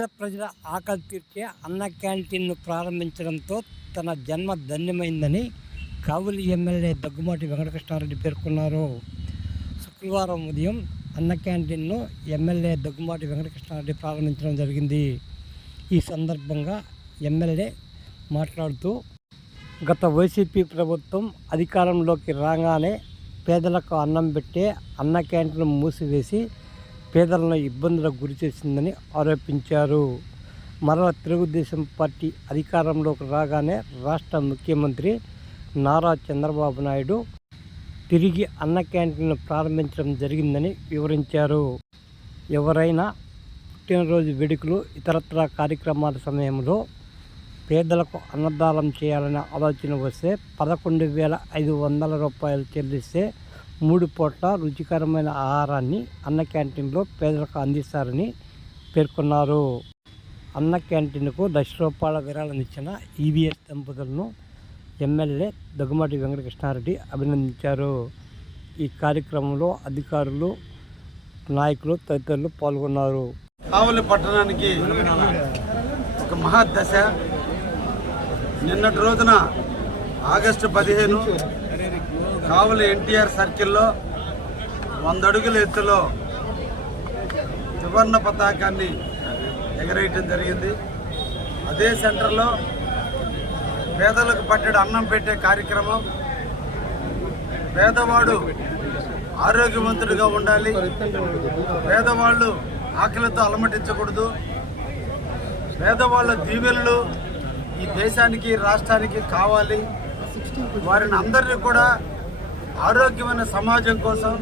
పేద ప్రజల ఆకలి తీర్చే అన్న క్యాంటీన్ను ప్రారంభించడంతో తన జన్మ ధన్యమైందని కావులి ఎమ్మెల్యే దగ్గుమాటి వెంకటకృష్ణారెడ్డి పేర్కొన్నారు. శుక్రవారం ఉదయం అన్న క్యాంటీన్ను ఎమ్మెల్యే దగ్గుమాటి వెంకటకృష్ణారెడ్డి ప్రారంభించడం జరిగింది. ఈ సందర్భంగా ఎమ్మెల్యే మాట్లాడుతూ గత వైసీపీ ప్రభుత్వం అధికారంలోకి రాగానే పేదలకు అన్నం పెట్టే అన్న క్యాంటీన్ మూసివేసి పేదలను ఇబ్బందులకు గురి చేసిందని ఆరోపించారు. మరల తెలుగుదేశం పార్టీ అధికారంలోకి రాగానే రాష్ట్ర ముఖ్యమంత్రి నారా చంద్రబాబు నాయుడు తిరిగి అన్న క్యాంటీన్ను ప్రారంభించడం జరిగిందని వివరించారు. ఎవరైనా పుట్టినరోజు వేడుకలు ఇతరత్ర కార్యక్రమాల సమయంలో పేదలకు అన్నదానం చేయాలనే ఆలోచన వస్తే పదకొండు వేల ఐదు వందల రూపాయలు చెల్లిస్తే మూడు పూట్ల రుచికరమైన ఆహారాన్ని అన్న క్యాంటీన్లో పేదలకు అందిస్తారని పేర్కొన్నారు. అన్న క్యాంటీన్కు లక్ష రూపాయల విరాళం ఇచ్చిన ఈవీఎస్ దంపతులను ఎమ్మెల్యే దగ్గుమాటి వెంకటకృష్ణారెడ్డి అభినందించారు. ఈ కార్యక్రమంలో అధికారులు నాయకులు తదితరులు పాల్గొన్నారు. కావలి పట్టణానికి ఒక మహాదశ నిన్నటి రోజున ఆగస్టు పదిహేను కావలి ఎన్టీఆర్ సర్కిల్లో వంద అడుగుల ఎత్తులో త్రివర్ణ పతాకాన్ని ఎగరేయటం జరిగింది. అదే సెంటర్లో పేదలకు పట్టెడు అన్నం పెట్టే కార్యక్రమం. పేదవాడు ఆరోగ్యవంతుడిగా ఉండాలి. పేదవాళ్ళు ఆకలితో అలమటించకూడదు. పేదవాళ్ళ దీవెనలు ఈ దేశానికి రాష్ట్రానికి కావాలి. వారిని అందరినీ కూడా ఆరోగ్యమైన సమాజం కోసం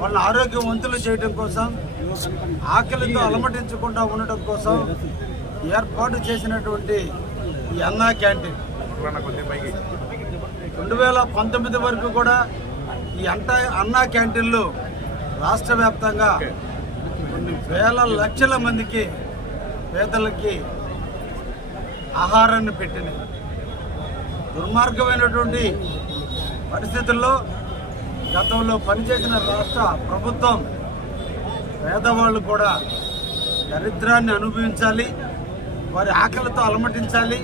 వాళ్ళని ఆరోగ్యవంతులు చేయడం కోసం ఆకలితో అలమటించకుండా ఉండటం కోసం ఏర్పాటు చేసినటువంటి ఈ అన్నా క్యాంటీన్. రెండు వేల పంతొమ్మిది వరకు కూడా ఈ అంట అన్నా క్యాంటీన్లు రాష్ట్ర వ్యాప్తంగా కొన్ని వేల లక్షల మందికి పేదలకి ఆహారాన్ని పెట్టినాయి. దుర్మార్గమైనటువంటి పరిస్థితుల్లో గతంలో పనిచేసిన రాష్ట్ర ప్రభుత్వం పేదవాళ్ళు కూడా దరిద్రాన్ని అనుభవించాలి వారి ఆకలితో అలమటించాలి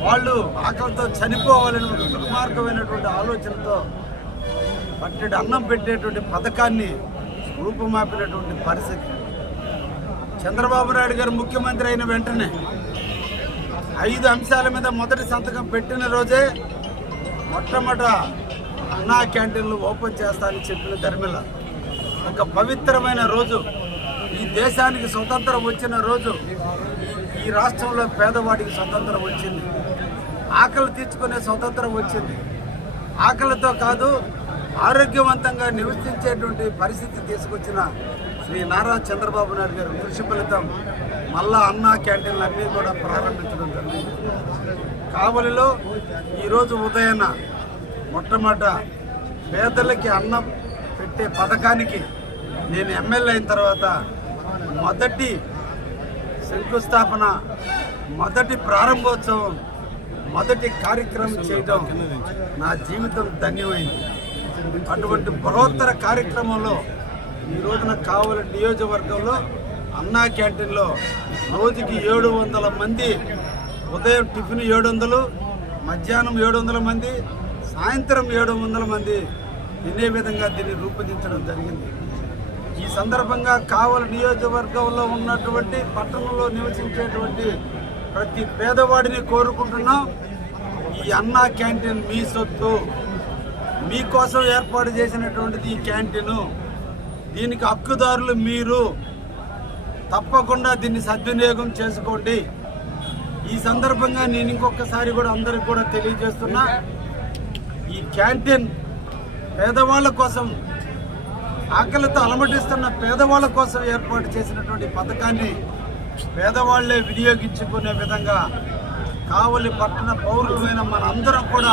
వాళ్ళు ఆకలితో చనిపోవాలని ఒక దుర్మార్గమైనటువంటి ఆలోచనతో పట్టెడు అన్నం పెట్టేటువంటి పథకాన్ని రూపుమాపినటువంటి పరిస్థితి. చంద్రబాబు నాయుడు గారు ముఖ్యమంత్రి అయిన వెంటనే ఐదు అంశాల మీద మొదటి సంతకం పెట్టిన రోజే మొట్టమొదట అన్నా క్యాంటీన్లు ఓపెన్ చేస్తానని చెప్పిన ధర్మిల. ఒక పవిత్రమైన రోజు. ఈ దేశానికి స్వతంత్రం వచ్చిన రోజు. ఈ రాష్ట్రంలో పేదవాడికి స్వతంత్రం వచ్చింది. ఆకలి తీర్చుకునే స్వతంత్రం వచ్చింది. ఆకలితో కాదు ఆరోగ్యవంతంగా నివసించేటువంటి పరిస్థితి తీసుకొచ్చిన శ్రీ నారా చంద్రబాబు నాయుడు గారు కృషి ఫలితం మళ్ళా అన్నా క్యాంటీన్లు అన్నీ కూడా ప్రారంభించడం జరిగింది. కావలిలో ఈరోజు ఉదయాన్న మొట్టమొదట పేదలకి అన్నం పెట్టే పథకానికి నేను ఎమ్మెల్యే అయిన తర్వాత మొదటి శంకుస్థాపన మొదటి ప్రారంభోత్సవం మొదటి కార్యక్రమం చేయడం నా జీవితం ధన్యమైంది. అటువంటి బలోత్తర కార్యక్రమంలో ఈ రోజున కావలి నియోజకవర్గంలో అన్నా క్యాంటీన్లో రోజుకి ఏడు వందల మంది ఉదయం టిఫిన్ ఏడు వందలు మధ్యాహ్నం ఏడు వందల మంది సాయంత్రం ఏడు వందల మంది తినే విధంగా దీన్ని రూపొందించడం జరిగింది. ఈ సందర్భంగా కావల నియోజకవర్గంలో ఉన్నటువంటి పట్టణంలో నివసించేటువంటి ప్రతి పేదవాడిని కోరుకుంటున్నాం. ఈ అన్నా క్యాంటీన్ మీ సొత్తు. మీకోసం ఏర్పాటు చేసినటువంటిది ఈ క్యాంటీను. దీనికి హక్కుదారులు మీరు. తప్పకుండా దీన్ని సద్వినియోగం చేసుకోండి. ఈ సందర్భంగా నేను ఇంకొకసారి కూడా అందరికి కూడా తెలియజేస్తున్నా ఈ క్యాంటీన్ పేదవాళ్ళ కోసం ఆకలితో అలమటిస్తున్న పేదవాళ్ళ కోసం ఏర్పాటు చేసినటువంటి పథకాన్ని పేదవాళ్ళే వినియోగించుకునే విధంగా కావలి పట్టణ పౌరులమైన మనందరం కూడా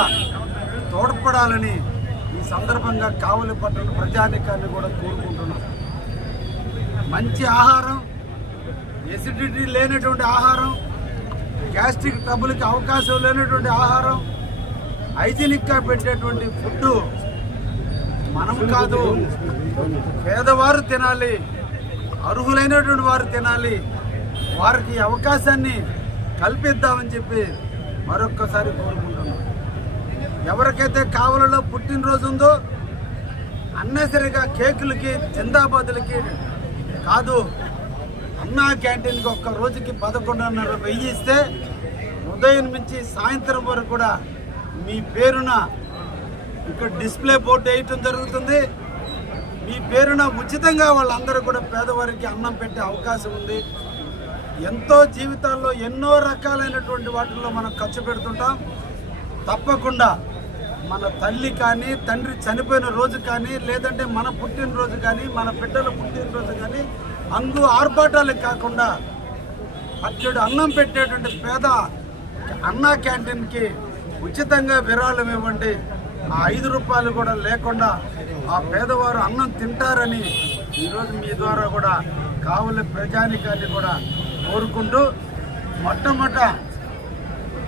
తోడ్పడాలని ఈ సందర్భంగా కావలి పట్టణ ప్రజానికాన్ని కూడా కోరుకుంటున్నాం. మంచి ఆహారం ఎసిడిటీ లేనటువంటి ఆహారం గ్యాస్ట్రిక్ ట్రబుల్కి అవకాశం లేనటువంటి ఆహారం హైజీనిక్గా పెట్టేటువంటి ఫుడ్ మనం కాదు. పేదవారు తినాలి అర్హులైనటువంటి వారు తినాలి. వారికి అవకాశాన్ని కల్పిద్దామని చెప్పి మరొక్కసారి కోరుకుంటున్నాం. ఎవరికైతే కావలలో పుట్టినరోజు ఉందో అన్నసరిగా కేకులకి జిందాబాదులకి కాదు అన్నా క్యాంటీన్కి ఒక్క రోజుకి పదకొండున్నర వెయ్యి ఇస్తే ఉదయం నుంచి సాయంత్రం వరకు కూడా మీ పేరున ఇక్కడ డిస్ప్లే బోర్డు వేయటం జరుగుతుంది. మీ పేరున ఉచితంగా వాళ్ళందరూ కూడా పేదవారికి అన్నం పెట్టే అవకాశం ఉంది. ఎంతో జీవితాల్లో ఎన్నో రకాలైనటువంటి వాటిల్లో మనం ఖర్చు పెడుతుంటాం. తప్పకుండా మన తల్లి కానీ తండ్రి చనిపోయిన రోజు కానీ లేదంటే మన పుట్టినరోజు కానీ మన బిడ్డల పుట్టినరోజు కానీ అందు ఆర్భాటాలకు కాకుండా అట్టడు అన్నం పెట్టేటువంటి పేద అన్నా క్యాంటీన్కి ఉచితంగా విరాళం ఇవ్వండి. ఆ ఐదు రూపాయలు కూడా లేకుండా ఆ పేదవారు అన్నం తింటారని ఈరోజు మీ ద్వారా కూడా కావలి ప్రజానికాన్ని కూడా కోరుకుంటూ మొట్టమొదట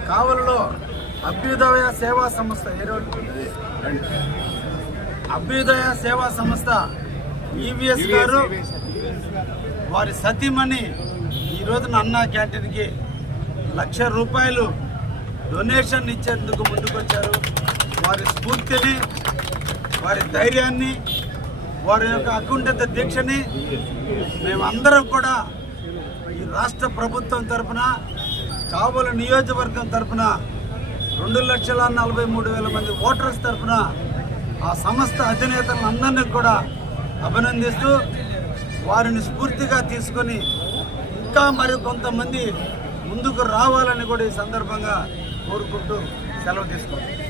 కావలిలో అభ్యుదయ సేవా సంస్థ ఏ రోజు? అభ్యుదయ సేవా సంస్థ ఈవీఎస్ గారు వారి సతీమణి ఈ రోజున అన్నా క్యాంటీన్కి లక్ష రూపాయలు డొనేషన్ ఇచ్చేందుకు ముందుకొచ్చారు. వారి స్ఫూర్తిని వారి ధైర్యాన్ని వారి యొక్క అకుంఠిత దీక్షని మేమందరం కూడా ఈ రాష్ట్ర ప్రభుత్వం తరఫున కావలి నియోజకవర్గం తరఫున రెండు లక్షల నలభై మూడు వేల మంది ఓటర్స్ తరఫున ఆ సంస్థ అధినేతలందరినీ కూడా అభినందిస్తూ వారిని స్ఫూర్తిగా తీసుకొని ఇంకా మరి కొంతమంది ముందుకు రావాలని కూడా ఈ సందర్భంగా కోరుకుంటూ సెలవు తీసుకుంటాం